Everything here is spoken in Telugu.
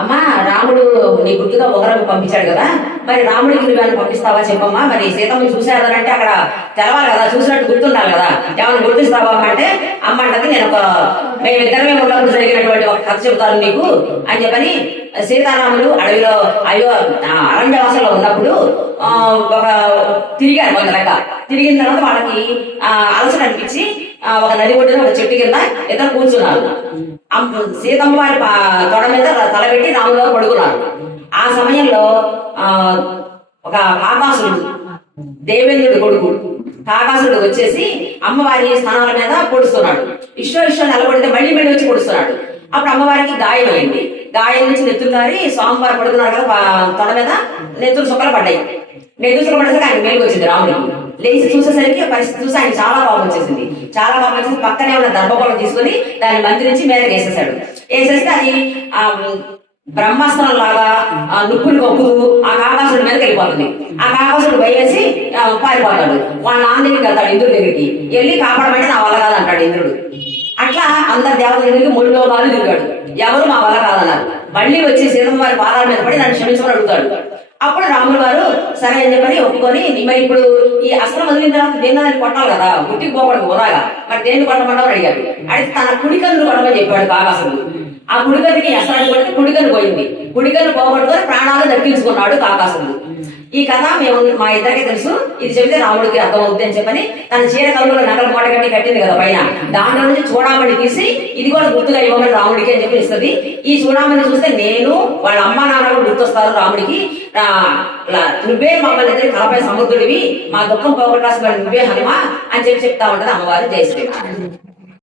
అమ్మా రాముడు నీ గుర్తుగా ఒకరం పంపించాడు కదా, మరి రాముడికి నువ్వేమైనా పంపిస్తావా చెప్పమ్మా. మరి సీతమ్మని చూసేదానంటే అక్కడ తెలవాలి కదా, చూసినట్టు గుర్తుండాలి కదా, ఏమైనా గుర్తిస్తావా అంటే అమ్మ అంటది నేను మేమిద్దరమే ఉన్నప్పుడు జరిగినటువంటి ఒక కథ చెబుతాను నీకు అని చెప్పని సీతారాములు అడవిలో అరణ్యవాసంలో ఉన్నప్పుడు ఒక తిరిగారు కొంత లెక్క. తిరిగిన తర్వాత వాళ్ళకి అలసట అనిపించి ఒక నది ఒడ్డున ఒక చెట్టు కింద ఇద్దరు కూర్చున్నారు. సీతమ్మ వారి తొడ మీద తలబెట్టి రాములు పడుకున్నారు. ఆ సమయంలో ఒక కాకాసుడు, దేవేంద్రుడు కొడుకు కాకాసుడు వచ్చేసి అమ్మవారి స్థానాల మీద పొడుస్తున్నాడు. ఇష్టం నిలబడితే మళ్ళీ వచ్చి పొడుస్తున్నాడు. అప్పుడు అమ్మవారికి గాయం అయింది. గాయం నుంచి నెత్తులు కారి స్వామివారు పడుకున్నారు కదా, తొడ మీద నెత్తులు సుక్కలు పడ్డాయి. నెత్తులు సుక్కలు పడేసరికి ఆయన మేలుకు వచ్చింది. రాముడికి లేచి చూసేసరికి పరిస్థితి చూసి ఆయన చాలా కోపం వచ్చేసింది. చాలా కోపం వచ్చేసి పక్కనే ఉన్న దర్భకోళం తీసుకుని దాన్ని మంత్రించి మీదకి వేసేసాడు. వేసేస్తే అది బ్రహ్మాస్త్రం లాగా నుప్పులు కప్పుతూ ఆ కాకాసుడి మీదకి వెళ్ళిపోతుంది. ఆ కాకాసుడు భయవేసి పారిపోతాడు. వాళ్ళ నాన్న దగ్గరికి వెళ్తాడు, ఇంద్రుడి దగ్గరికి వెళ్ళి కాపాడమంటే నా వల్ల కాదు అంటాడు ఇంద్రుడు. అట్లా అందరు దేవతల దగ్గరికి 3 లోకాలు తిరిగాడు. ఎవరు మా వల్ల కాదన్నారు. మళ్ళీ వచ్చి సీతమ్మ వారి పాదాల మీద పడి దాన్ని క్షమించమని అడుగుతాడు. అప్పుడు రాములు వారు సరే అని చెప్పని ఒప్పుకొని, మరి ఇప్పుడు ఈ అస్త్రం వదిలిన తర్వాత దేన్ని కొట్టాలి కదా, గుట్టికి పోకూడదు ఉదాగా, మరి దేన్ని కొట్టమంటావు అడిగాడు. అడిగితే తన కుడికన్ను కొట్టమని చెప్పాడు కాకాసుడు. ఆ కుడికన్నుకి అస్త్రాన్ని కొడితే కుడికన్ను పోయింది. కుడికన్ను పోగొట్టుకొని ప్రాణాలు దక్కించుకున్నాడు కాకాసుడు. ఈ కథ మా ఇద్దరికీ తెలుసు, ఇది చెబితే రాముడికి అర్థం అవుతుంది అని చెప్పని తన చీర కలుగులో నగల మూట కట్టింది కదా పైన, దాంట్లో నుంచి చూడమని తీసి ఇది కూడా గుర్తుగా ఇవ్వమని రాముడికి అని చెప్పి ఇస్తుంది. ఈ చూడమని చూస్తే నేను వాళ్ళ అమ్మ నాన్న కూడా గుర్తొస్తారు రాముడికి. నువ్వే మమ్మల్ని ఇద్దరి కలపై సముద్రుడివి, మా దుఃఖం పోగొట్టాల్సిన నువ్వే హనుమ అని చెప్పి చెప్తా ఉంటది అమ్మవారు. జై శ్రీరామ్.